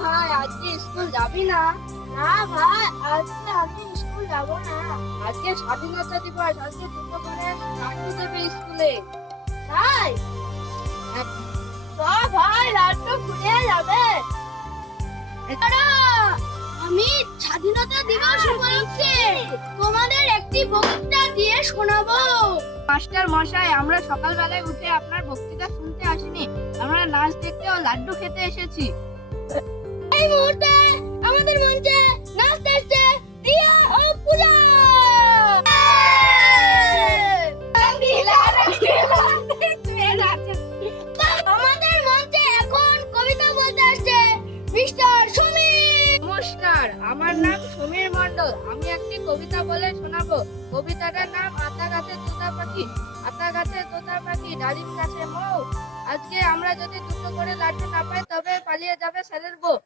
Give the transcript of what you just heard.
ভাই, আজকে স্কুল যাবি না? না ভাই, আজকে আমি স্কুল যাব না। আজকে স্বাধীনতা দিবস, আজকে দুটো করে লাড্ডু দেবে স্কুলে। তাই? হ্যাঁ। তো ভাই, লাড্ডু ফুরিয়ে যাবে। এছাড়া আমি স্বাধীনতা দিবস উপলক্ষে তোমাদের একটি বক্তৃতা দিয়ে শোনাবো। মাস্টার মশাই, আমরা সকালবেলায় উঠে আপনার বক্তৃতা শুনতে আসিনি, আমরা নাচ দেখতে ও লাড্ডু খেতে এসেছি। এই মুহূর্তে আমাদের মঞ্চে নাচতে আসছে রিয়া ও পূজা। আমাদের মঞ্চে এখন কবিতা বলতে আসছে মিস্টার সমীর। নমস্কার, আমার নাম সমীর মণ্ডল। আমি একটি কবিতা বলে শোনাবো। কবিতাটার নাম আতা গাছে তোতা পাখি। আতা গাছে তোতা পাখি, ডালিম গাছে মৌ। আজকে আমরা যদি দুটো করে লাড্ডু না পাই তবে পালিয়ে যাবে স্যারের বউ।